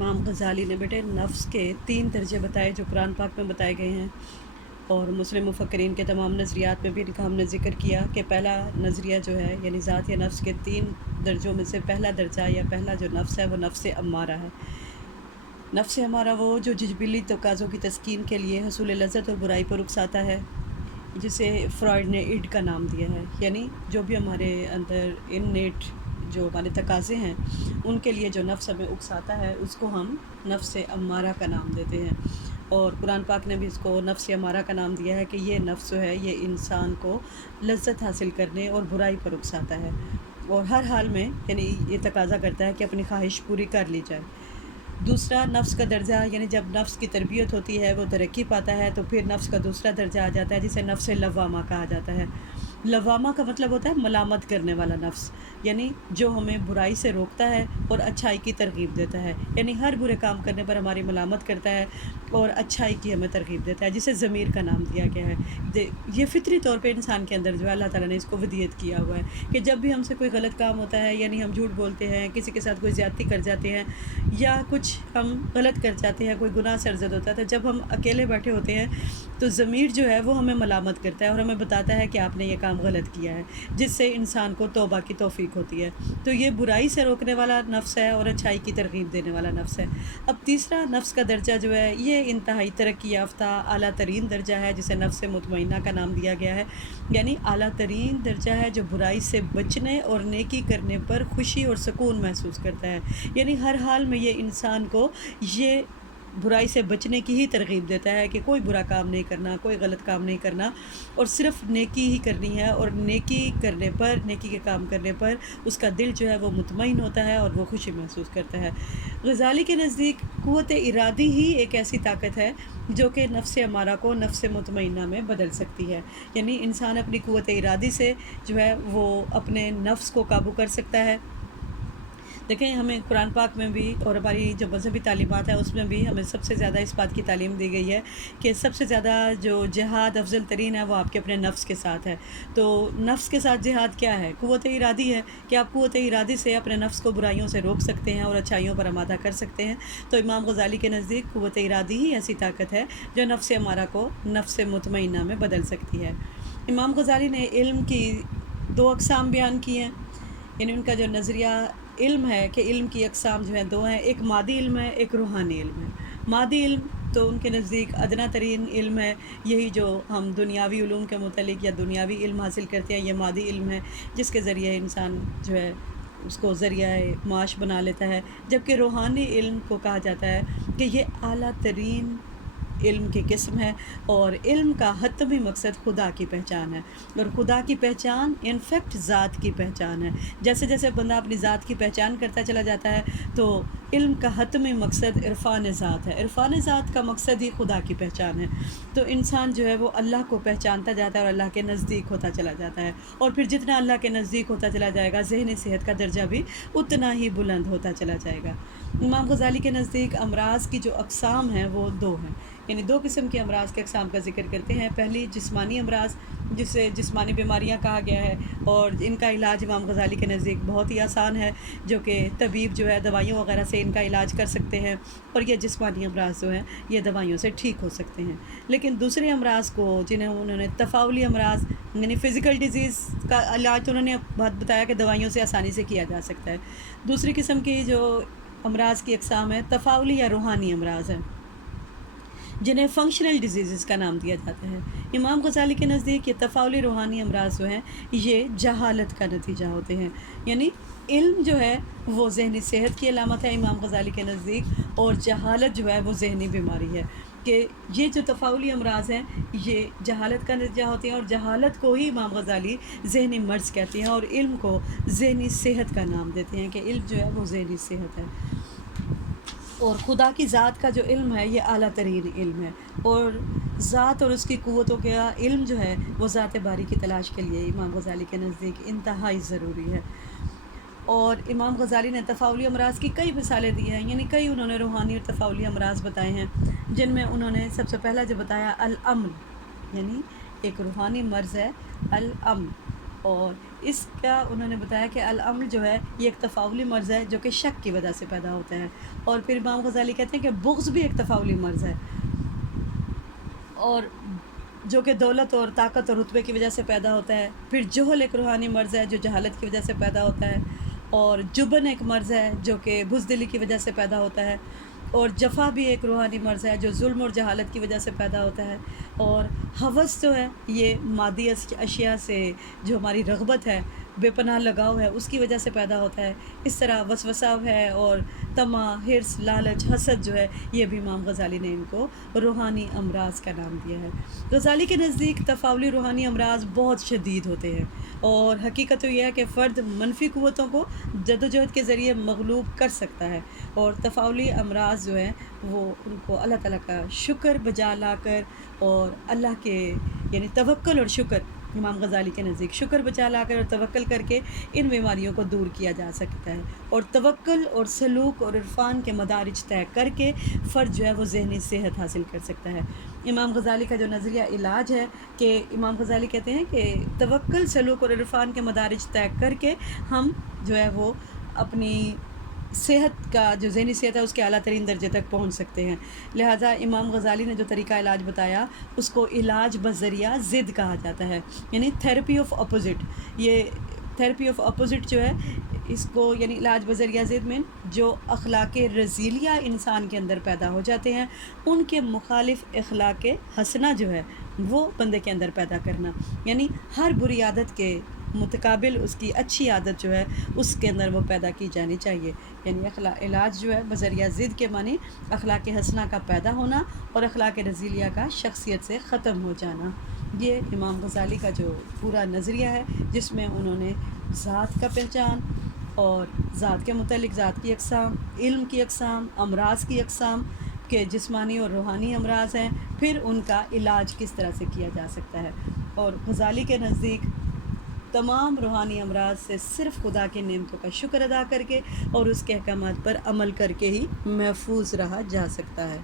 امام غزالی نے بیٹے نفس کے 3 درجے بتائے جو قرآن پاک میں بتائے گئے ہیں، اور مسلم مفکرین کے تمام نظریات میں بھی ہم نے ذکر کیا کہ پہلا نظریہ جو ہے یعنی ذات یا نفس کے 3 درجوں میں سے پہلا درجہ یا پہلا جو نفس ہے وہ نفس امارہ ہے۔ نفس امارہ وہ جو جبلی تقاضوں کی تسکین کے لیے حصول لذت اور برائی پر اکساتا ہے، جسے فرائڈ نے اِڈ کا نام دیا ہے، یعنی جو بھی ہمارے اندر انیٹ جو ہمارے تقاضے ہیں ان کے لیے جو نفس ہمیں اکساتا ہے اس کو ہم نفس امارہ کا نام دیتے ہیں، اور قرآن پاک نے بھی اس کو نفس امارہ کا نام دیا ہے کہ یہ نفس جو ہے یہ انسان کو لذت حاصل کرنے اور برائی پر اکساتا ہے، اور ہر حال میں یعنی یہ تقاضا کرتا ہے کہ اپنی خواہش پوری کر لی جائے۔ دوسرا نفس کا درجہ یعنی جب نفس کی تربیت ہوتی ہے وہ ترقی پاتا ہے تو پھر نفس کا دوسرا درجہ آ جاتا ہے جسے نفس لوامہ کہا جاتا ہے۔ لوامہ کا مطلب ہوتا ہے ملامت کرنے والا نفس، یعنی جو ہمیں برائی سے روکتا ہے اور اچھائی کی ترغیب دیتا ہے، یعنی ہر برے کام کرنے پر ہماری ملامت کرتا ہے اور اچھائی کی ہمیں ترغیب دیتا ہے، جسے ضمیر کا نام دیا گیا ہے۔ یہ فطری طور پہ انسان کے اندر جو ہے اللہ تعالیٰ نے اس کو ودیت کیا ہوا ہے کہ جب بھی ہم سے کوئی غلط کام ہوتا ہے، یعنی ہم جھوٹ بولتے ہیں، کسی کے ساتھ کوئی زیادتی کر جاتے ہیں یا کچھ ہم غلط کر جاتے ہیں، کوئی گناہ سرزد ہوتا ہے، تو جب ہم اکیلے بیٹھے ہوتے ہیں تو ضمیر جو ہے وہ ہمیں ملامت کرتا ہے اور ہمیں بتاتا ہے کہ آپ نے یہ کام غلط کیا ہے، جس سے انسان کو توبہ کی توفیق ہوتی ہے۔ تو یہ برائی سے روکنے والا نفس ہے اور اچھائی کی ترغیب دینے والا نفس ہے۔ اب تیسرا نفس کا درجہ جو ہے یہ انتہائی ترقی یافتہ اعلیٰ ترین درجہ ہے جسے نفس مطمئنہ کا نام دیا گیا ہے، یعنی اعلیٰ ترین درجہ ہے جو برائی سے بچنے اور نیکی کرنے پر خوشی اور سکون محسوس کرتا ہے، یعنی ہر حال میں یہ انسان کو یہ برائی سے بچنے کی ہی ترغیب دیتا ہے کہ کوئی برا کام نہیں کرنا، کوئی غلط کام نہیں کرنا، اور صرف نیکی ہی کرنی ہے، اور نیکی کرنے پر، نیکی کے کام کرنے پر اس کا دل جو ہے وہ مطمئن ہوتا ہے اور وہ خوشی محسوس کرتا ہے۔ غزالی کے نزدیک قوت ارادی ہی ایک ایسی طاقت ہے جو کہ نفس امارہ کو نفس مطمئنہ میں بدل سکتی ہے، یعنی انسان اپنی قوت ارادی سے جو ہے وہ اپنے نفس کو قابو کر سکتا ہے۔ دیکھیں ہمیں قرآن پاک میں بھی اور ہماری جو مذہبی تعلیمات ہیں اس میں بھی ہمیں سب سے زیادہ اس بات کی تعلیم دی گئی ہے کہ سب سے زیادہ جو جہاد افضل ترین ہے وہ آپ کے اپنے نفس کے ساتھ ہے۔ تو نفس کے ساتھ جہاد کیا ہے؟ قوت ارادی ہے کہ آپ قوت ارادی سے اپنے نفس کو برائیوں سے روک سکتے ہیں اور اچھائیوں پر آمادہ کر سکتے ہیں۔ تو امام غزالی کے نزدیک قوت ارادی ہی ایسی طاقت ہے جو نفس امارہ کو نفس مطمئنہ میں بدل سکتی ہے۔ امام غزالی نے علم کی 2 اقسام بیان کی ہیں، یعنی ان کا جو نظریہ علم ہے کہ علم کی اقسام جو ہیں 2 ہیں، ایک مادی علم ہے، ایک روحانی علم ہے۔ مادی علم تو ان کے نزدیک ادنا ترین علم ہے، یہی جو ہم دنیاوی علوم کے متعلق یا دنیاوی علم حاصل کرتے ہیں یہ مادی علم ہے، جس کے ذریعے انسان جو ہے اس کو ذریعہ معاش بنا لیتا ہے، جبکہ روحانی علم کو کہا جاتا ہے کہ یہ اعلیٰ ترین علم کی قسم ہے، اور علم کا حتمی مقصد خدا کی پہچان ہے، اور خدا کی پہچان انفیکٹ ذات کی پہچان ہے۔ جیسے جیسے بندہ اپنی ذات کی پہچان کرتا چلا جاتا ہے تو علم کا حتمی مقصد عرفان ذات ہے، عرفان ذات کا مقصد ہی خدا کی پہچان ہے۔ تو انسان جو ہے وہ اللہ کو پہچانتا جاتا ہے اور اللہ کے نزدیک ہوتا چلا جاتا ہے، اور پھر جتنا اللہ کے نزدیک ہوتا چلا جائے گا ذہنی صحت کا درجہ بھی اتنا ہی بلند ہوتا چلا جائے گا۔ امام غزالی کے نزدیک امراض کی جو اقسام ہیں وہ 2 ہیں، یعنی 2 قسم کے امراض کے اقسام کا ذکر کرتے ہیں۔ پہلی جسمانی امراض جسے جسمانی بیماریاں کہا گیا ہے، اور ان کا علاج امام غزالی کے نزدیک بہت ہی آسان ہے، جو کہ طبیب جو ہے دوائیوں وغیرہ سے ان کا علاج کر سکتے ہیں، اور یہ جسمانی امراض جو ہیں یہ دوائیوں سے ٹھیک ہو سکتے ہیں۔ لیکن دوسرے امراض کو جنہیں انہوں نے تفاعلی امراض یعنی فزیکل ڈیزیز کا علاج تو انہوں نے بات بتایا کہ دوائیوں سے آسانی سے کیا جا سکتا ہے۔ دوسری قسم کی جو امراض کی اقسام ہیں تفاعلی یا روحانی امراض ہیں، جنہیں فنکشنل ڈیزیزز کا نام دیا جاتا ہے۔ امام غزالی کے نزدیک یہ تفاعلی روحانی امراض جو ہیں یہ جہالت کا نتیجہ ہوتے ہیں، یعنی علم جو ہے وہ ذہنی صحت کی علامت ہے امام غزالی کے نزدیک، اور جہالت جو ہے وہ ذہنی بیماری ہے، کہ یہ جو تفاعلی امراض ہیں یہ جہالت کا نتیجہ ہوتے ہیں، اور جہالت کو ہی امام غزالی ذہنی مرض کہتے ہیں، اور علم کو ذہنی صحت کا نام دیتے ہیں کہ علم جو ہے وہ ذہنی صحت ہے۔ اور خدا کی ذات کا جو علم ہے یہ اعلیٰ ترین علم ہے، اور ذات اور اس کی قوتوں کا علم جو ہے وہ ذات باری کی تلاش کے لیے امام غزالی کے نزدیک انتہائی ضروری ہے۔ اور امام غزالی نے تفاعلی امراض کی کئی مثالیں دی ہیں، یعنی کئی انہوں نے روحانی اور تفاعلی امراض بتائے ہیں، جن میں انہوں نے سب سے پہلا جو بتایا الامن، یعنی ایک روحانی مرض ہے الامن، اور اس کا انہوں نے بتایا کہ الامر جو ہے یہ ایک تفاعلی مرض ہے جو کہ شک کی وجہ سے پیدا ہوتا ہے، اور پھر امام غزالی کہتے ہیں کہ بغض بھی ایک تفاعلی مرض ہے، اور جو کہ دولت اور طاقت اور رتبے کی وجہ سے پیدا ہوتا ہے۔ پھر جہل ایک روحانی مرض ہے جو جہالت کی وجہ سے پیدا ہوتا ہے، اور جبن ایک مرض ہے جو کہ بزدلی کی وجہ سے پیدا ہوتا ہے، اور جفا بھی ایک روحانی مرض ہے جو ظلم اور جہالت کی وجہ سے پیدا ہوتا ہے، اور ہوس جو ہے یہ مادی اشیاء سے جو ہماری رغبت ہے، بے پناہ لگاؤ ہے، اس کی وجہ سے پیدا ہوتا ہے۔ اس طرح وسوسہ ہے، اور طمع، حرص، لالچ، حسد جو ہے یہ بھی امام غزالی نے ان کو روحانی امراض کا نام دیا ہے۔ غزالی کے نزدیک تفاعلی روحانی امراض بہت شدید ہوتے ہیں، اور حقیقت تو یہ ہے کہ فرد منفی قوتوں کو جدوجہد کے ذریعے مغلوب کر سکتا ہے، اور تفاعلی امراض جو ہیں وہ ان کو اللہ تعالیٰ کا شکر بجا لا کر، اور اللہ کے یعنی توکل اور شکر، امام غزالی کے نزدیک شکر بچا لا کر اور توکل کر کے ان بیماریوں کو دور کیا جا سکتا ہے، اور توکل اور سلوک اور عرفان کے مدارج طے کر کے فرد جو ہے وہ ذہنی صحت حاصل کر سکتا ہے۔ امام غزالی کا جو نظریہ علاج ہے کہ امام غزالی کہتے ہیں کہ توکل، سلوک اور عرفان کے مدارج طے کر کے ہم جو ہے وہ اپنی صحت کا جو ذہنی صحت ہے اس کے اعلیٰ ترین درجے تک پہنچ سکتے ہیں۔ لہٰذا امام غزالی نے جو طریقہ علاج بتایا اس کو علاج بذریعہ ضد کہا جاتا ہے، یعنی تھیراپی آف اپوزٹ۔ یہ تھیراپی آف اپوزٹ جو ہے اس کو یعنی علاج بذریعہ ضد میں جو اخلاق رذیلیہ انسان کے اندر پیدا ہو جاتے ہیں ان کے مخالف اخلاق حسنہ جو ہے وہ بندے کے اندر پیدا کرنا، یعنی ہر بری عادت کے متقابل اس کی اچھی عادت جو ہے اس کے اندر وہ پیدا کی جانی چاہیے، یعنی علاج جو ہے بذریعہ ضد کے معنی اخلاق حسنہ کا پیدا ہونا اور اخلاق رذیلیہ کا شخصیت سے ختم ہو جانا۔ یہ امام غزالی کا جو پورا نظریہ ہے جس میں انہوں نے ذات کا پہچان اور ذات کے متعلق ذات کی اقسام، علم کی اقسام، امراض کی اقسام کہ جسمانی اور روحانی امراض ہیں، پھر ان کا علاج کس طرح سے کیا جا سکتا ہے، اور غزالی کے نزدیک تمام روحانی امراض سے صرف خدا کی نعمتوں کا شکر ادا کر کے اور اس کے احکامات پر عمل کر کے ہی محفوظ رہا جا سکتا ہے۔